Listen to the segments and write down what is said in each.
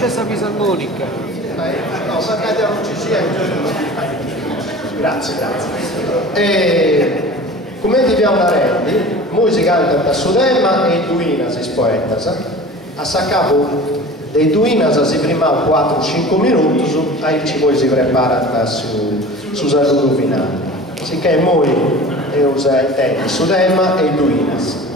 Francesca Fisarmonica. No, guardate, non ci sia. Grazie, grazie. Come abbiamo la rendi, musica canta da Sudema e Duina si spoetas. A saccapo dei Duina si prima 4-5 minuti, aí ci poi si prepara su saluto finale. Sicché noi usa i tempi Sudema e Duina.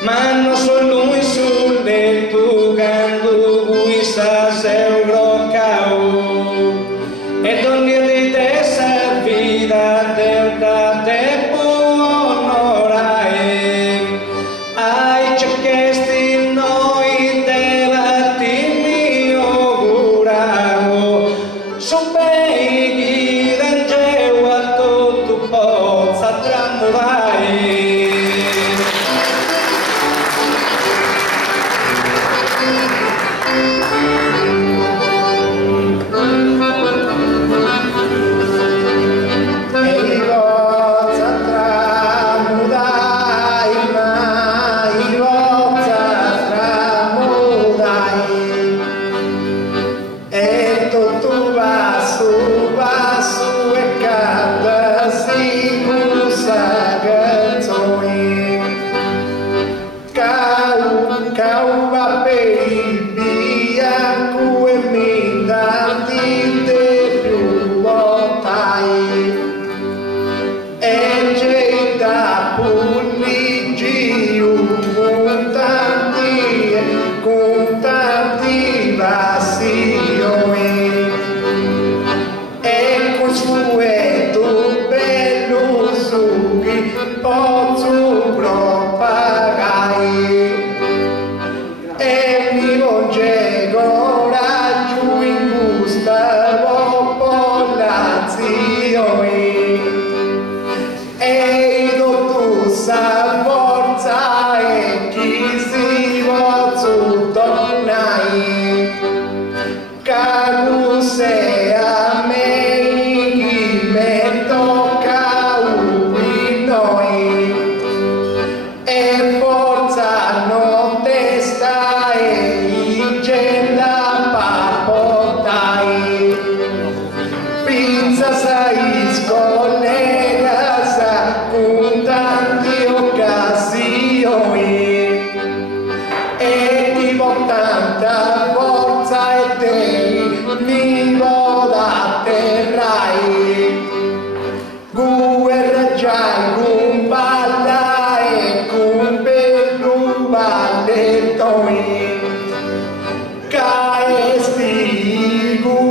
Ma non sono lui sul letto, quando questa sei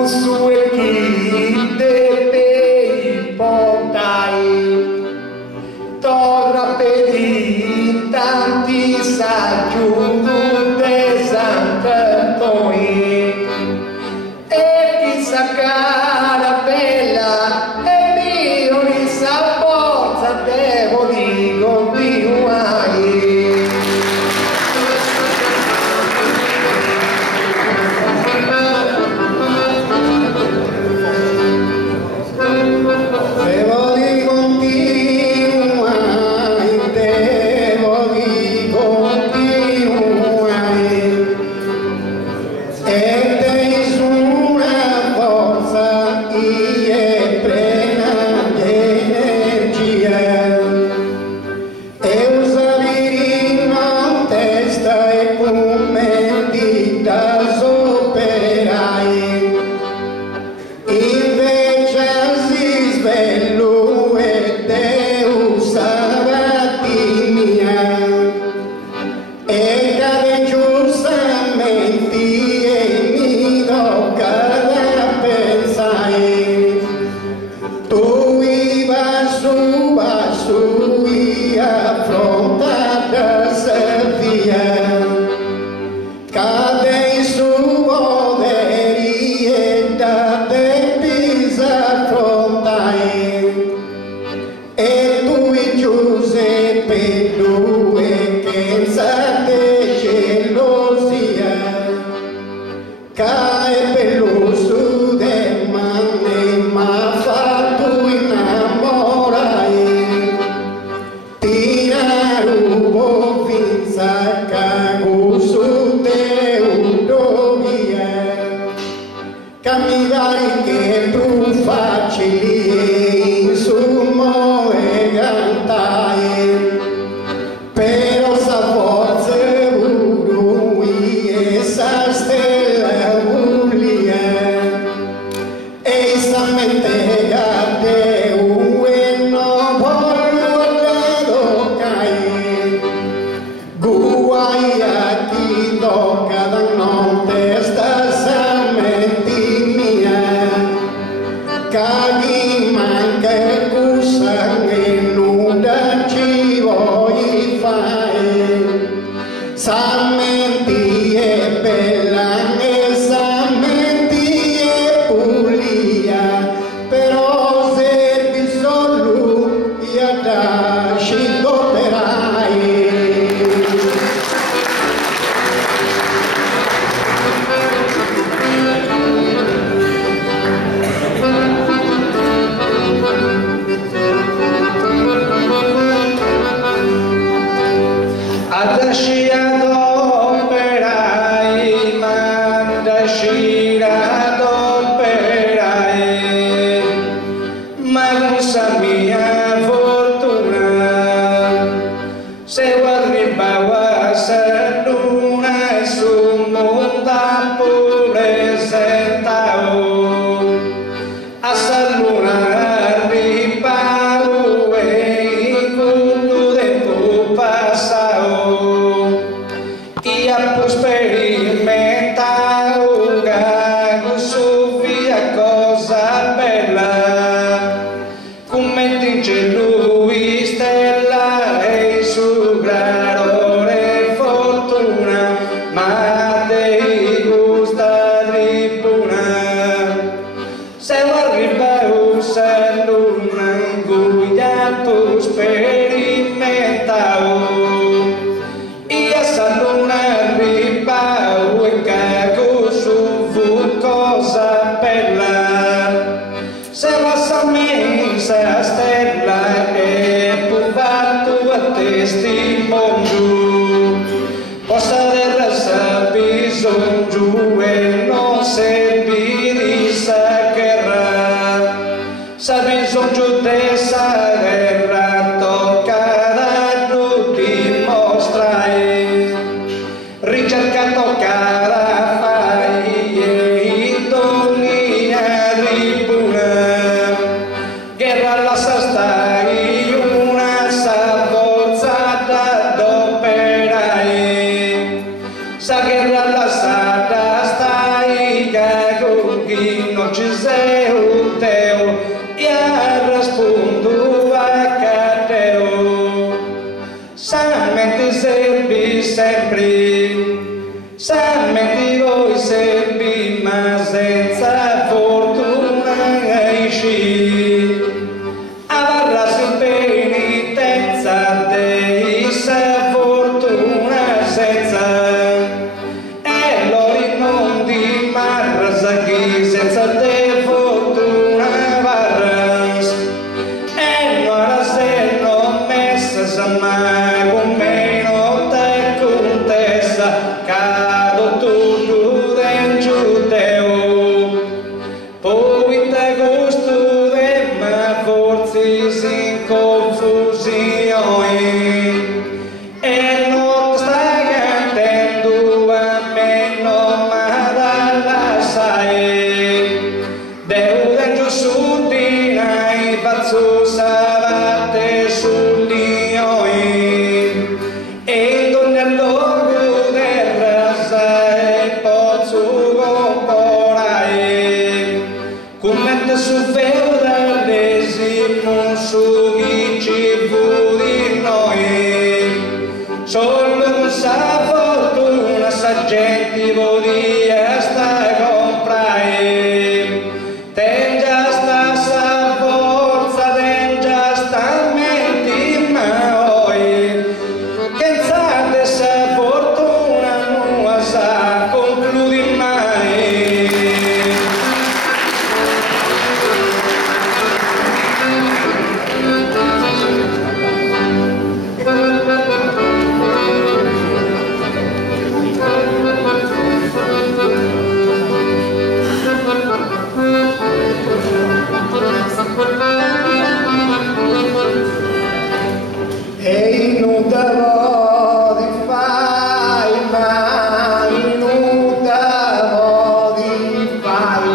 su e chi te portai torna per tanti s'aggiungono de Sant'Antoni e chi sa cara bella e mio di sa forza devo di continuare. Sa guerra la sata sta sempre, s'ammetti voi servi ma senza fortuna esci, avrà su penitenza dei sa fortuna senza, e lori non di marra chi senza te fortuna varras, e non la se non messa sa mai con meno te contessa, cado tutto del giudeo, poi te gusto de ma forse sin confusione, e non sta cantando a me non ma dalla sai, deu del giù di nai pazzo savate sull'ioi, e donne all'orgo del rasa e pozzo comporai, commenta su feudalesimo su chi ci fu di noi, solo sa fortuna sa gente volia sta comprai, ten già sta sa forza, ten già sta menti ma oi, che sa sa fortuna non sa concludi mai. E inutile di fai, ma inutile di fai,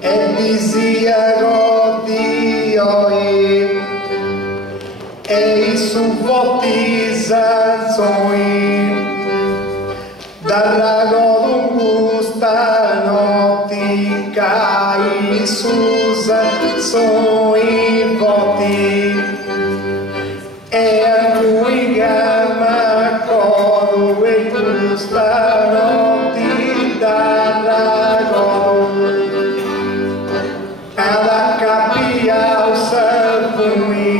e di sia Dio e i su voti sanzoi, dalla gusta notti cai su sanzoi voti, e a cui gamma coro e gusta notti dalla gol, alla capia osservui,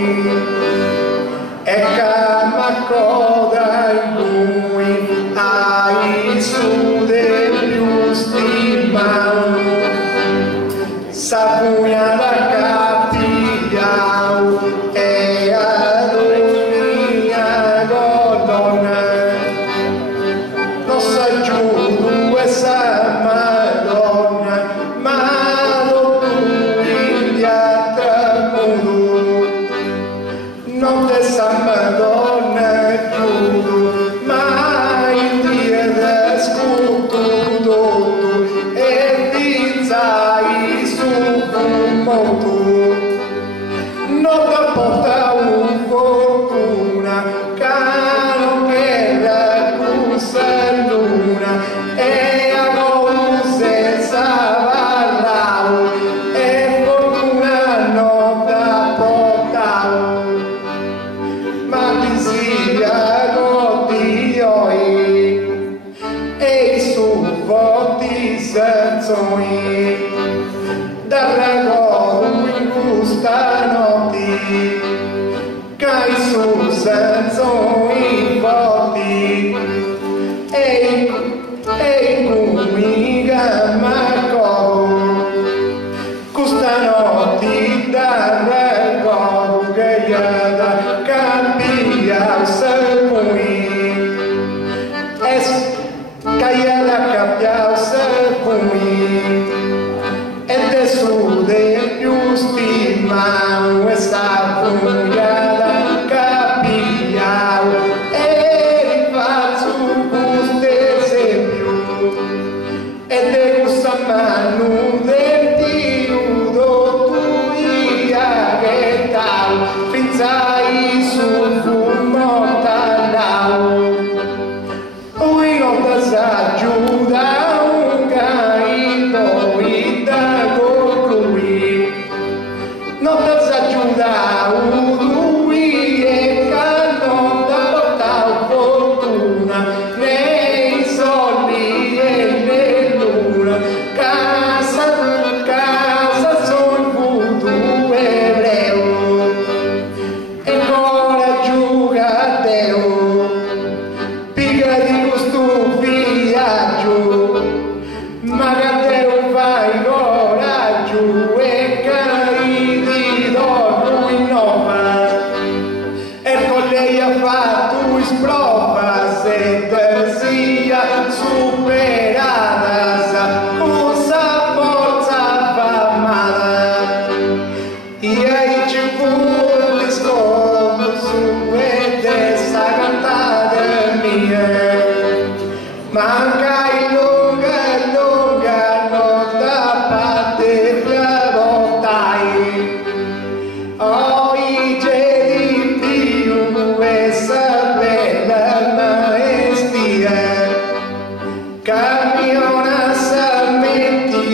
e gamma coda in cui ai su del più stimau, sapuia la capia e ad ogni godona, non s'aggiungo e sa Madonna, ma non tu indietro mudo, non te sa Madonna chiudo, ma indietro scudo e pizzai su un moto, non ti porta un fortuna, caro che la cussa luna, e a cose savarrao, e fortuna non da portao, ma ti sia Dio e i suoi voti senzoi, dalla godu in gusta notti, cai su senzoi voti, e cui gamma godu, gusta notti dalla godu che yada cambia servui, caia la cappia servui, ed è su dei più stimau questa pugnata cappia, e rifaccio guste esempio, ed è questa mano del tiudo tuia che tal finzai sul fumo tallau, ui non ti sa giuda un caito da conclui, non ti sa giuda un lui e canno da portau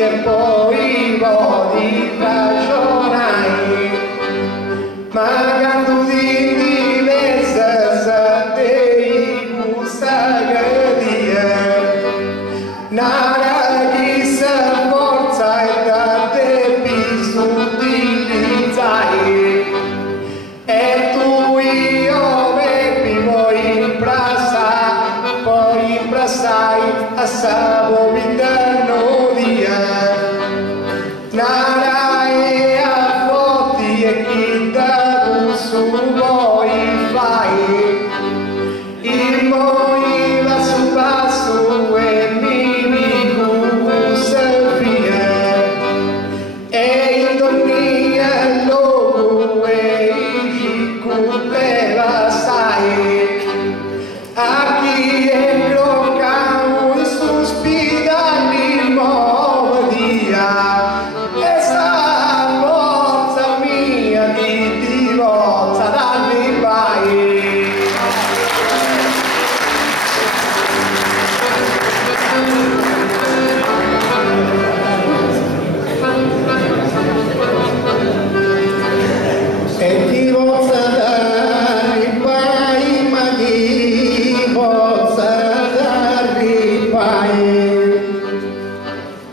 e poi voti ragionai, ma quando di diversa dei gusta che dia, nara chi si forza e da te piso utilizzai, e tu io bevi poi imbrasai a savo vindano dia, nara e a voti e chi da su voi fai, il moi va su passo e mi gusta via, e in dormia logo e i culeva sai, a chi è bloccato e sospira l'immodia, e sta forza mia di divorza darmi vai. E chi possa dare pai, ma chi possa dare pai,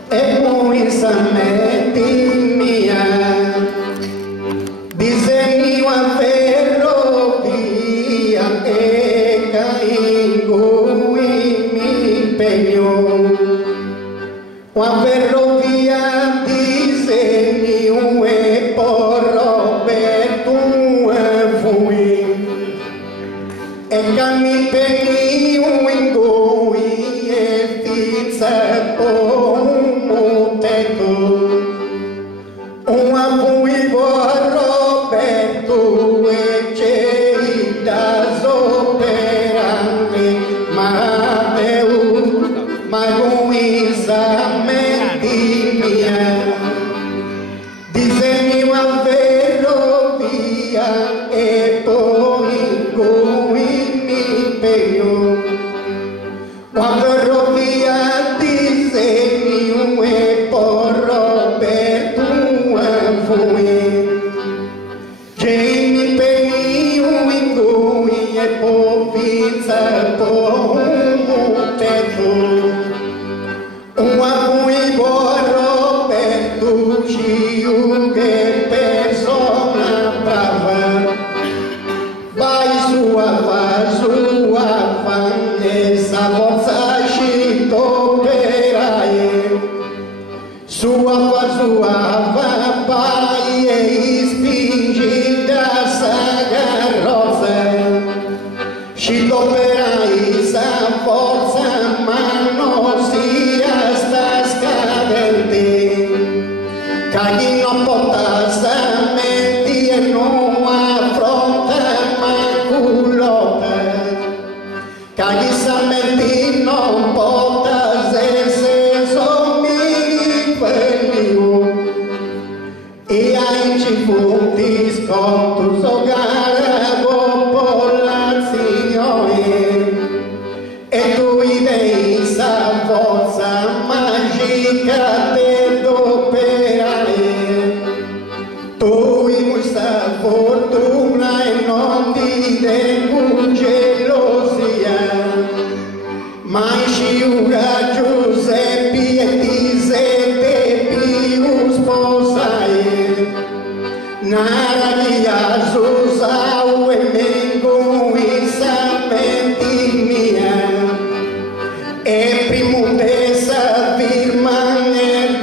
e poi sa metti mia, disegno a ferrovia e caingo mi impegno, a ferrovia disegno e porro per tu fui, e cammi penio in cui e pizza con un tetto, una fui porro per tu e c'è da sopperarmi, ma lui sa metti mia, disegno a ferrovia e poi cui mi impegno, a ferrovia disegno e porro per tua fui, che mi impegno in cui e poi pizza con un tetto, una cui porro per tu ciu che persona brava, vai su a fa e sa forza ci toccherai, su a fa vai e spingi da sa carrozza, ci toccherai sa forza ma non sia sta scadente, che chi non porta sta metti e non affronta ma culotta, che chi sa metti non porta se sommi quelli, e ai ci fu di sconto so gara popolazione, e tu idei sa forza magica dell'operare, tu in questa fortuna e non ti devo gelosia, ma sciura Giuseppi e ti sette più sposai, nara di Asusau e mengo sa metti mia, e primo tesa firma e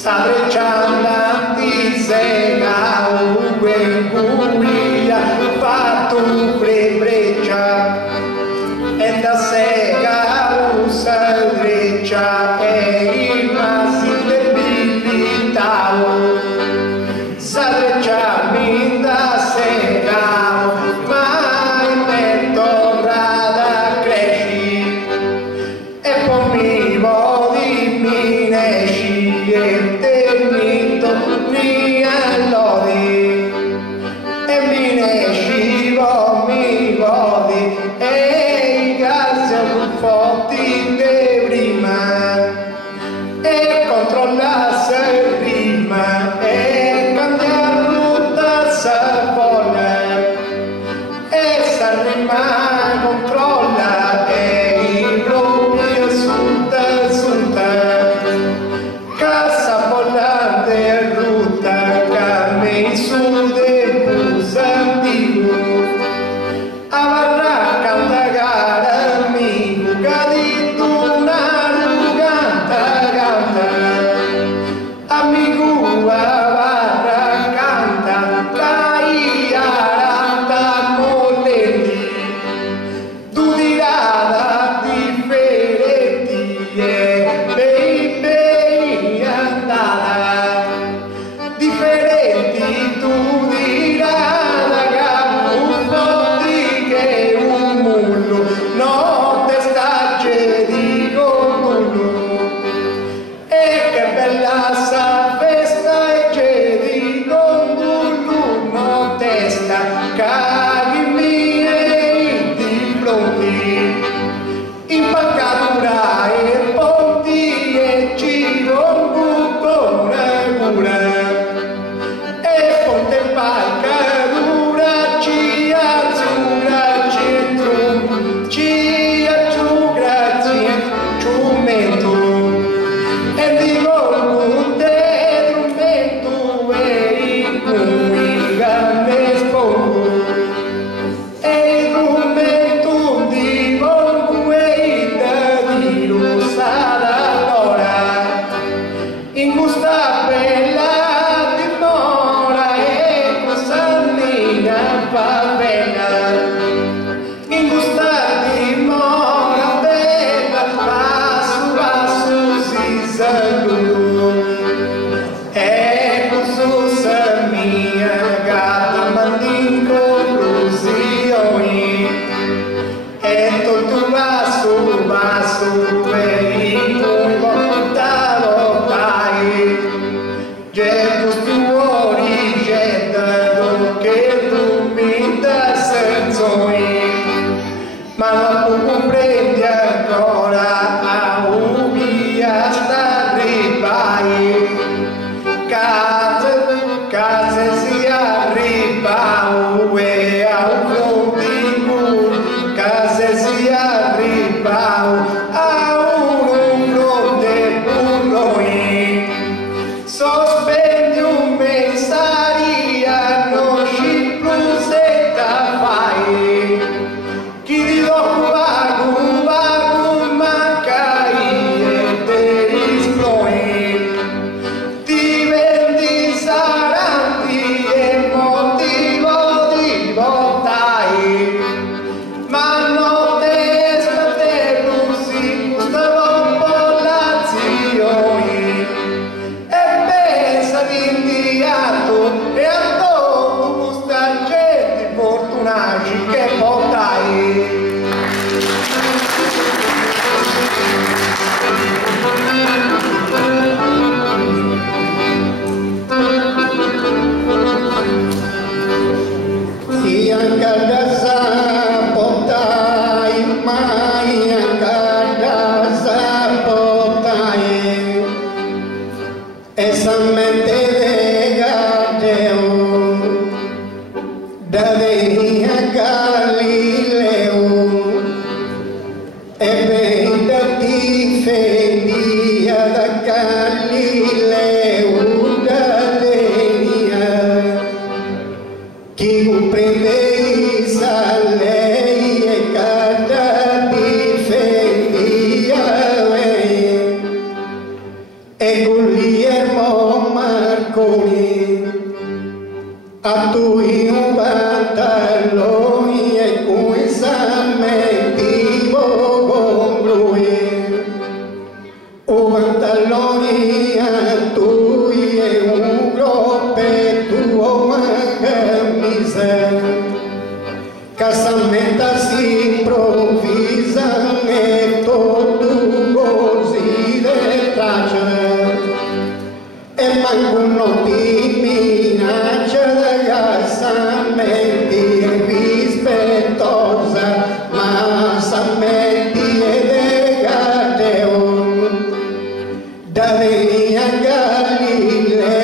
Sta brecciando a tu un pantaloni e cui s'ammettivo con lui, un pantaloni a tu e un groppetto una camisa, che s'ammetta si improvvisa e tutto così le traccia, e manco non ti minaccia da s'ammetti rispettosa, ma s'ammetti ed è gateo, da lei a Galileo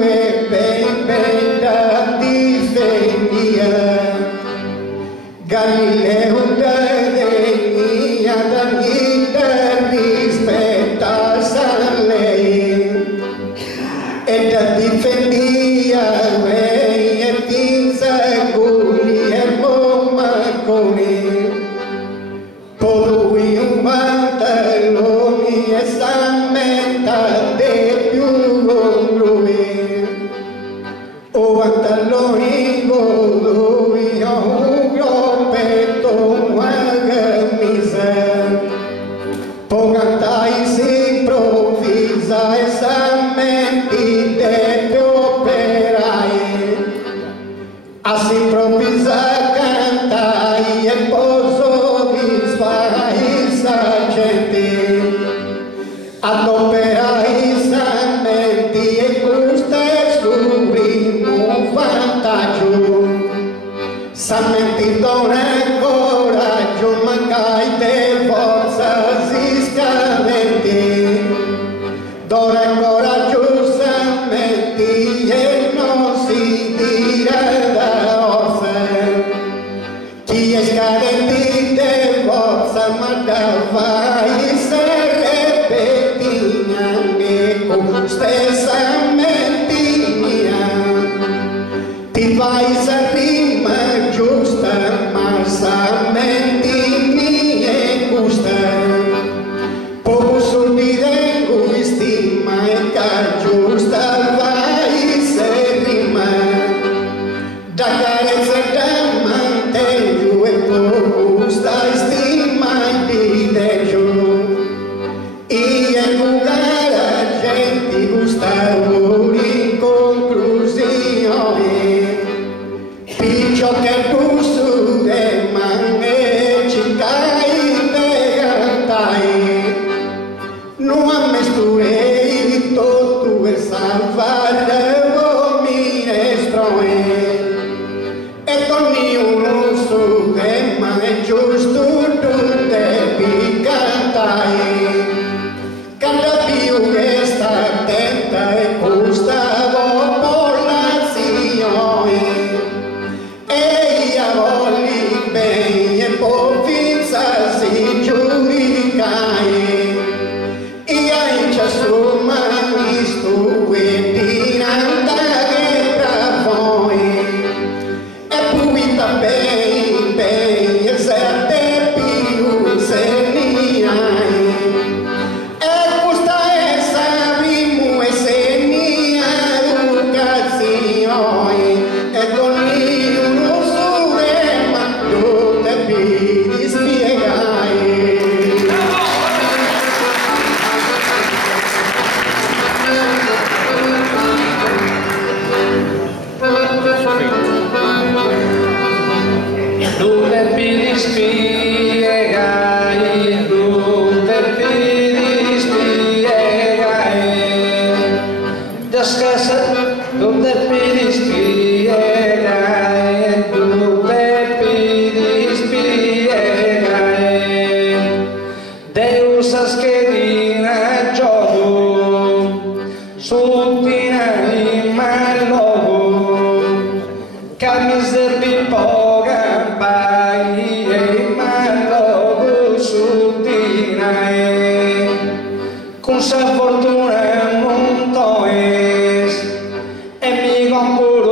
e ben da difendia, Galileo da degna da vita rispetta sa lei, e da difendia lei e pinza gulli e bommaconi, poi lui un pantaloni e s'ammetta di più con lui, o pantaloni con lui ho un groppetto una camisa, poi cantai si improvvisa e s'ammetti degli operai, a si improvvisa cantai e poso disfai sargenti, ad operai s'ammetti e gusta scopri un vantaggio, s'ammetti dona coraggio, mancai de forza si scadenti, dona coraggio s'ammetti e non si tira da orse, chi è scadenti de forza ma da vai sarebbe anche con stessa ammetti ti vai sa rima giusta ma s'ammetti mi è gusta, posso dire stima e che giusta vai se rima, da carezza da mantello e gusta stima di deggio, e a gente gustavo in conclusione, piccio che tu su de manne cincai te cantai, non ammesturei tutto e salvare minestrone, e con ognuno su de manne giusto tutte vi cantai, canta più che sta attenta e gustavo popolazione, e io voglio bene e poi finza si giudicai, io in ciascuno manisto e dinanta che tra voi, e poi bene bene sette più se ne hai, e questa è sapimu e se ne hai educazione, e con uno sole ma tu te pidi spiegai. Tu te pidi spiegai, tu te pidi spiegai, da scassa tu te pidi spiegai, tu te pidi spiegai, Deus a schedina gioco, sottina in mallogo, camise di poca pai e mallogo sottina con sa fortuna montones e mi compuro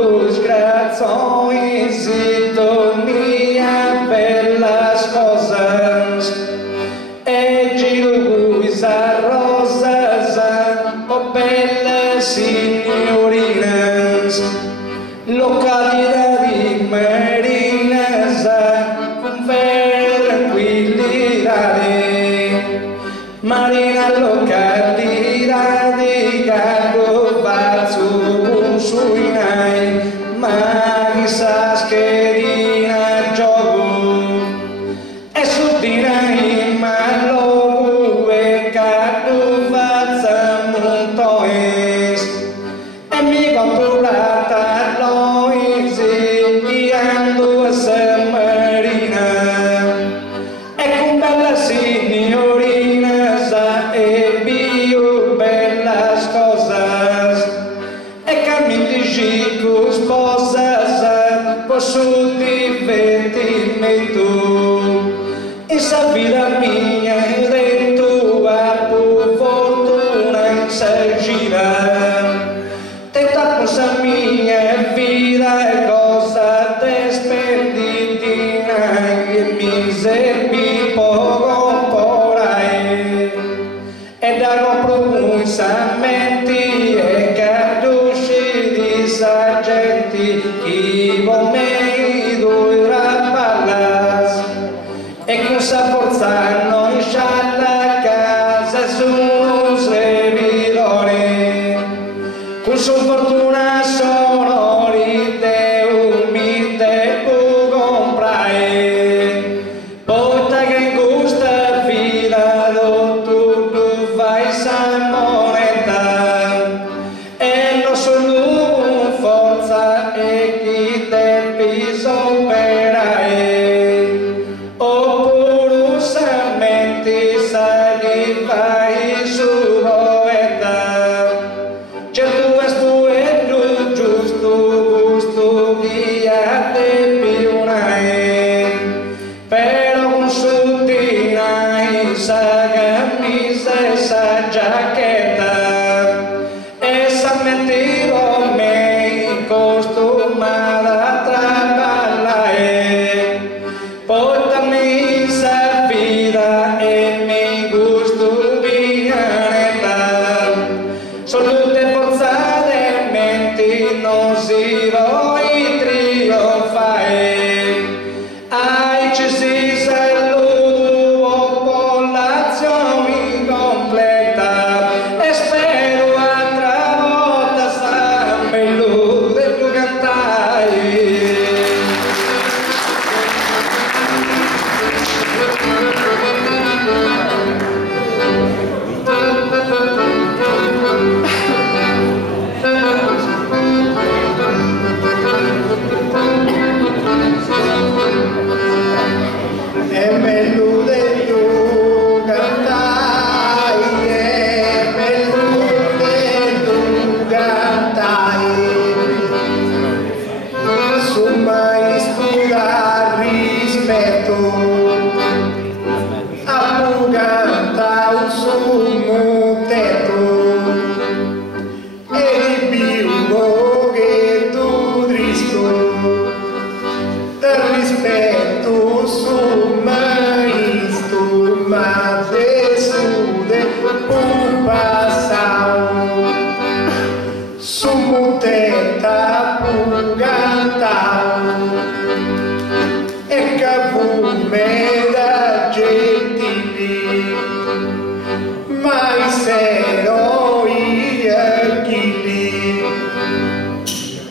volata noi guiando a San Marina. Ecco un bella signorina sa e bio bellas cosas e camini chico sposas posso divertimento e sa vida minha dentro a por fortuna in sa gira tenta cosa minha vida é cosa despenditina e mi servi poco porai e da pronunciamenti e caduci di saggetti i momenti due raballas e con sa forza non c'ha la casa sono servidori con sua fortuna sonori Deo mi devo comprare porta che gusta vita tu fai sa moneta e non sono forza e chi te bisognare oppure sementi sa che fai su poeta certo è spoeto giusto gusto che a te pionare però con sottina in sa camisa e sa giacchetta e sa mentiro me costumata a traballare portami in sa vita e mi gusto pianeta sono tutte forzate menti non si vuoi trionfare ai ci si saluto popolazione completa e spero altra volta sta bello del tuo cantai. È bello del tuo cantai, è bello del tuo cantai, su mai studiare rispetto, a tu canta un suo tetto, e di più che tu tristo, del rispetto su maestro ma desude un passao su mutetta pugantao e cavume da gentili mai seroi achili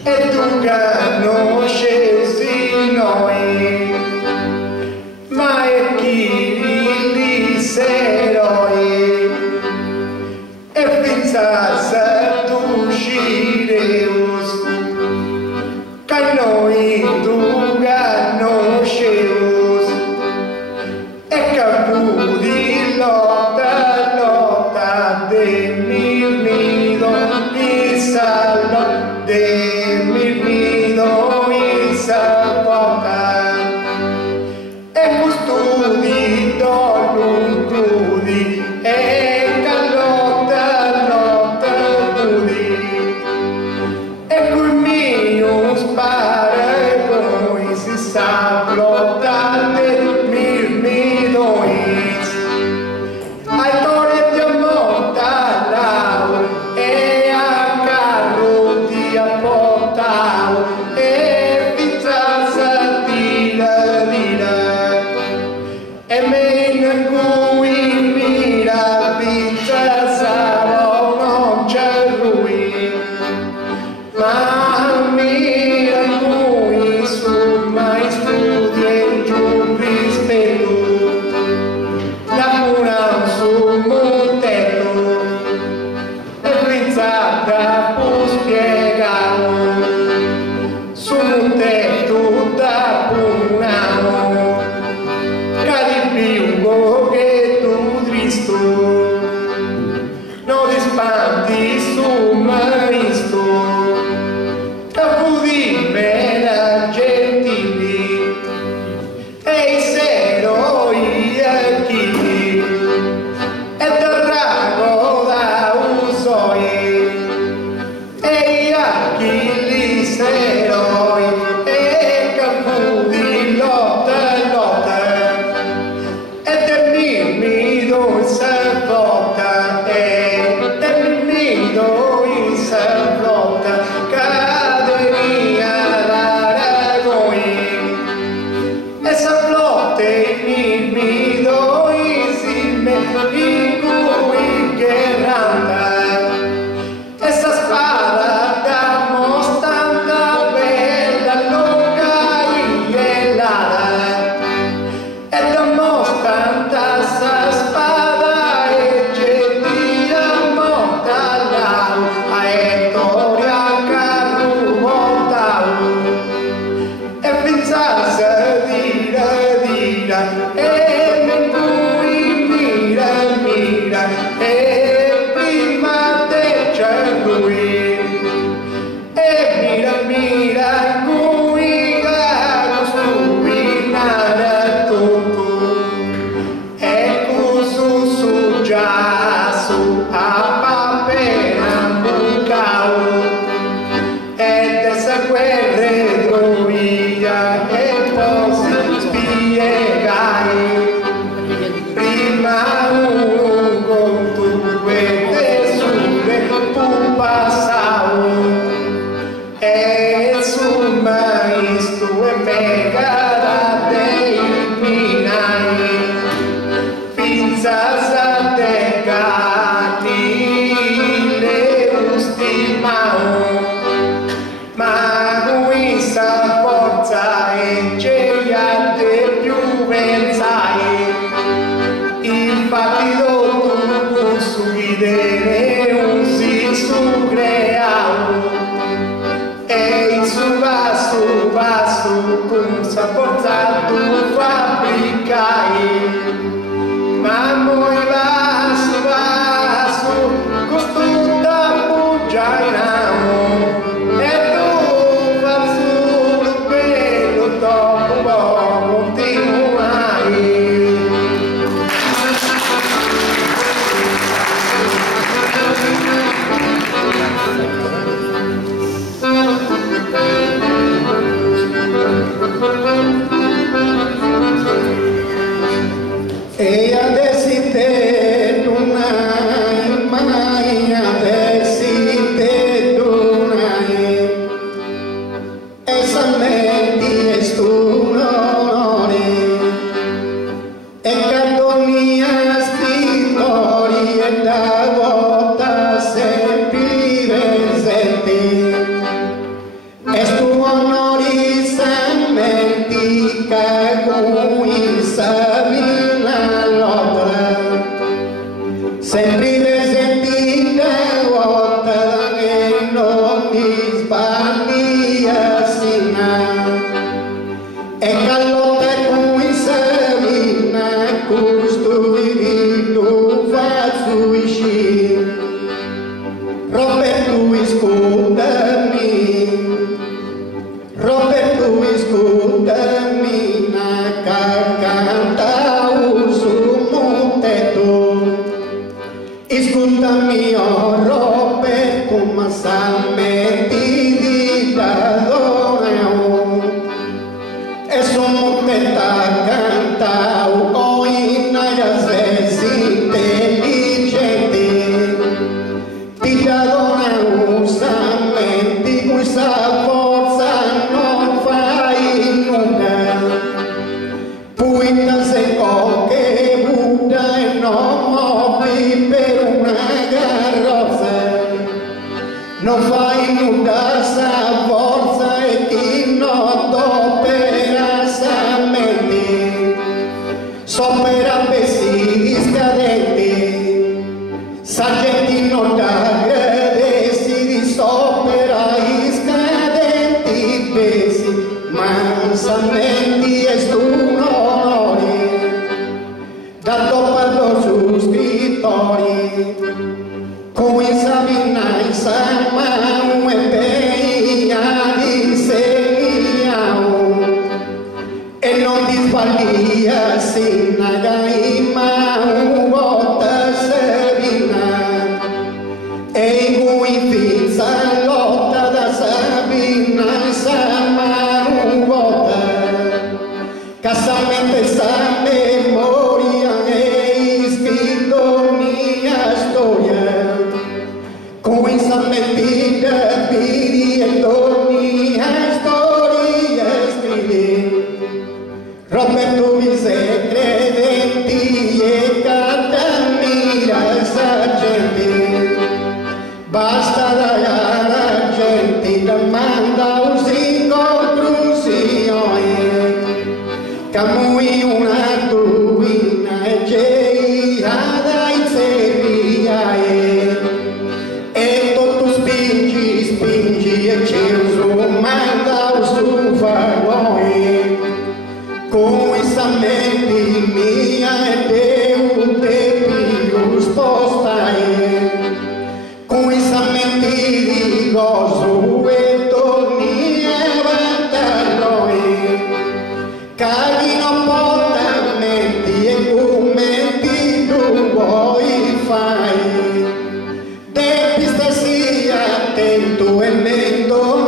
e tu conoscesi noi ma è chi li seroi e pensa tu uscireus che noi tu conosceus e capu di lotta lotta de mirmido i salva de mirmido i salva e custodi non crudi e callotta lotta crudi e col mio spara e poi si sa plottate mirmidois ai torre di ammonta e a carro di apporta guerre trovia e poi si spiegai. Prima uno con due tesure fu passato e sul maestro e megara dei minai finza sa decati le ustimao ma qui sa forza e c'è de più pensai infatti tu su vedere un si su creato e in su passo con sa forza tu fabbricai ma moi passo costruita bugia in amo e tu fazzo lo bello dopo poco continuai. E adesso te donai, mai adesso te donai, e salmenti è stu onore, e cantonia scrittori e da volta sempre presenti, e stu onori salmenti cagui sabi sempre presenti da volta e non ti sbagli assina e callotta cui savina costruiri tu faccio uscire Roberto scusami na canta su montetto ascoltami Roberto come salmetti di da donao e sono montetta cantao poi naia sessi intelligenti di da donao salmetti questa forza non fai nulla puita se che Buddha e non muovi per una carrozza non fai nulla sa forza e ti noto per assamenti sopra pesi scadenti sargenti non da gradessi di sopra scadenti pesi ma assamenti e stunori da dopo su scrittori cui savinai samau e peia di segnau e non ti sbaglia sinagai ma volta savina e in cui finza lotta da sabina samau volta casamente sa memoria e scritto mia storia cui sa mentita piri e torni a storia scrivi Roberto mi sei credenti e cantami la sargenti basta la gente da manda un camui una tuina e ceia dai seriae e tu spingi e ceus manda su faroi con samenti mia e Deu te più spostai con samenti di gozo e torni e vantaroi Caghino portamenti e commenti tu vuoi fai devi stare attento e mento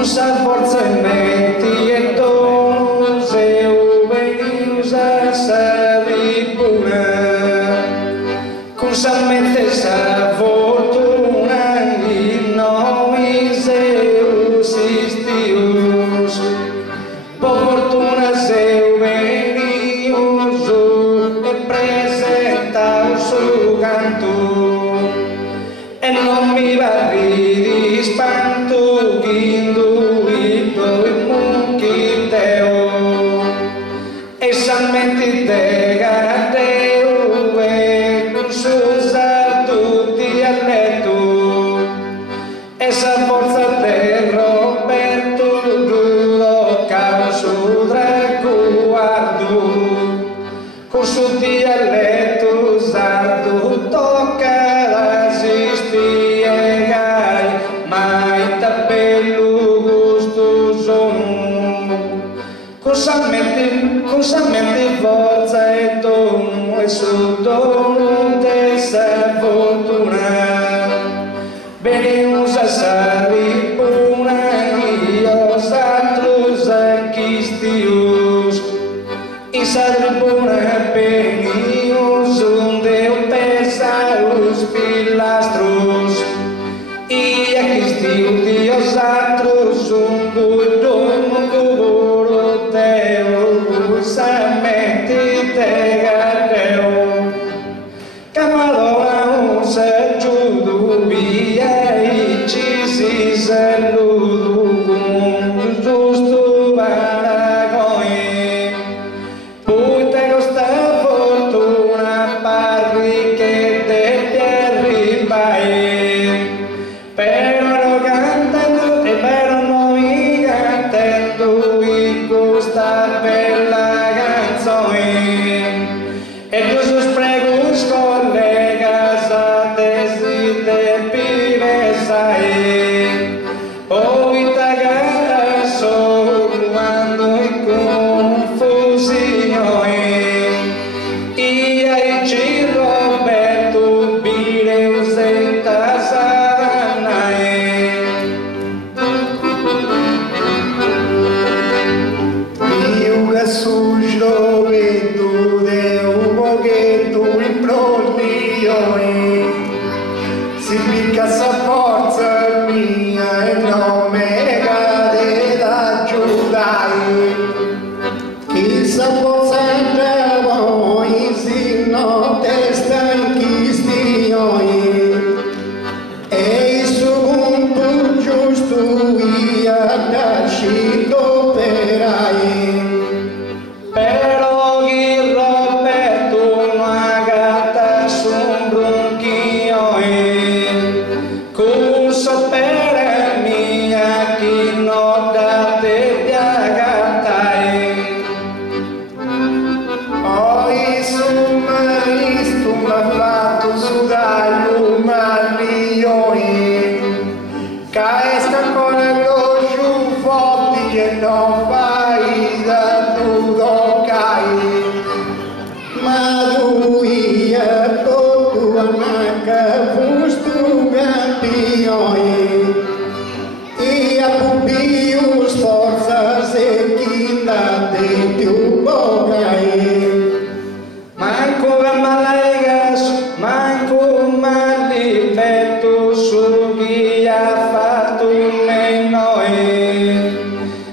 con sa forza e metti e dose uvenius a sa ripuna, con sa mente sa fortuna in nomis eus istius, po fortuna seu venius e presentaus su canto, e non mi va di spanto induito il munchiteo, e salmenti degateo e consusa tutti a letto, e sa forza del Roberto lo causo draguardo, con su dialetto sardo tocca da si spiegare, mai tapello gustoso, con sa mente forza e dono e su dono de sa fortuna, venimus a sa ripuna, ios atrus achistius, in sa ripuna penius unde pesa los pilastros, i achistius dios atrus unde domo cuboro teo, sa mente tegateo, camadora usa giudu via i cisi saludu con giusto varagoi, puta costa fortuna parri che te arrivai, però cantando e però noi cantando in questa bella canzone, e questo spregos collegas a tesi de pive sai, o itagara so quando in confusione, ia ci Roberto bireus e tasanae. Io sujo vedo de un pochetto in prontione, si picca sa forza mia e non me cade da giudare, chi sa forza da voi si notte stanchistioni, e il suo punto giusto via da scito perai. Però il Roberto non agatta su un bronchio, con sapere mia chi non date di agattai. Poi somaristo m'ha fatto sudare un maglione, che sta ancora lo sciufotti e non fai da tutto cai. Ma lui è tutto anche fusto campione, e a pubblico sforza se chi da te più bocai. Manco gamalegas, manco malifetto su chi ha fatto meno,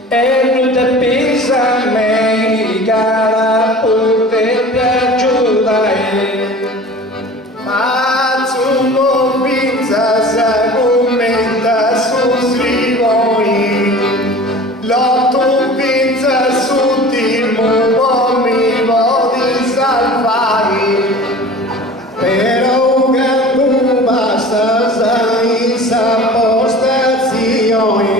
e tutte pisa me cara pute piaciudai. Ma zumo pizza sa commenta su srivoi, l'otto pizza su timo mi vodi salvari, però canto basta sai sa postazione,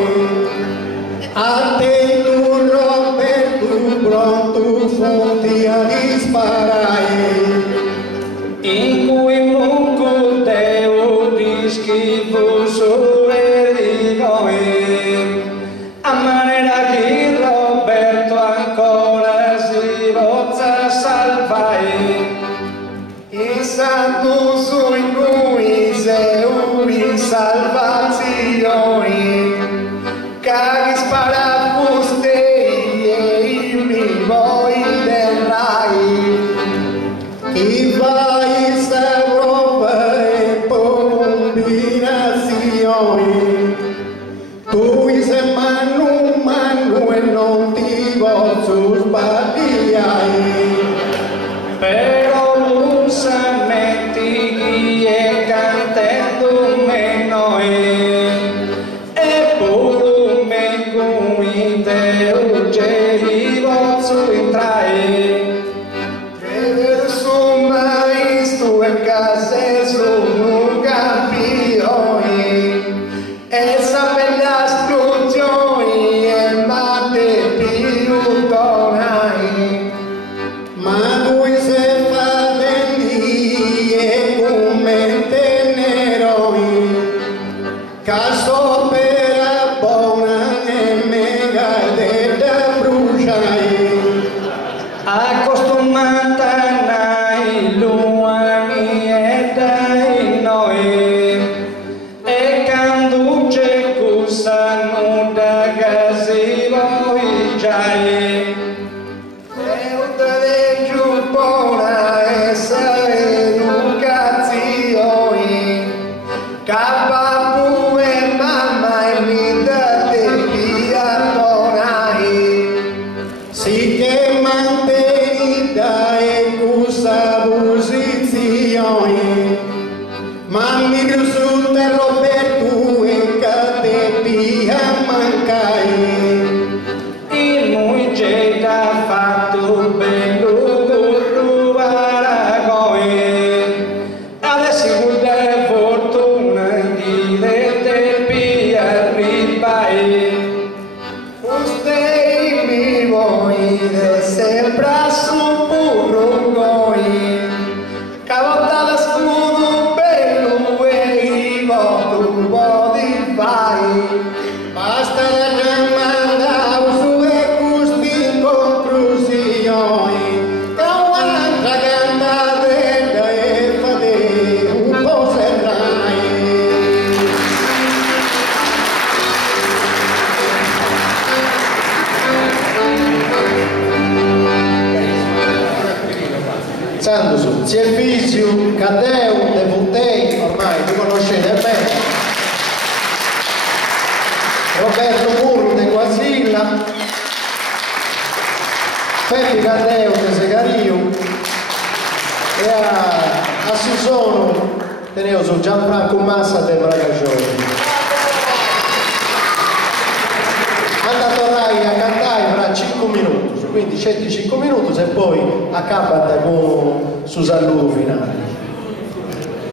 a te tu Roberto pronto fonti a disparare. In cui munco teo di schifo su erigoi, a manera che Roberto ancora si vozza salvai. Il santo sui cui sei un salvazione, Signore, mammi più su te Roberto e che te via mancai. Il muige ha fatto bello con Paragoi, adesso vuole fortuna di te pia ribai. Usted mi voy de sempre su puro goi, cavotta l'escudo bello e tu body fai. Basta la chiamata su e gusti conclusioni, che un'altra cantata e fate un po' serrai. Santo su, Zierfisio, Cadeu, De Puntei, ormai vi conoscete bene. Roberto Murro de Quasilla, Peppe Cadeu de Segario e a Susono teneo su Gianfranco Massa de Bracagioni. Andatorai a cantare fra 5 minuti, quindi 105 minuti e poi accabata con su saluto finale.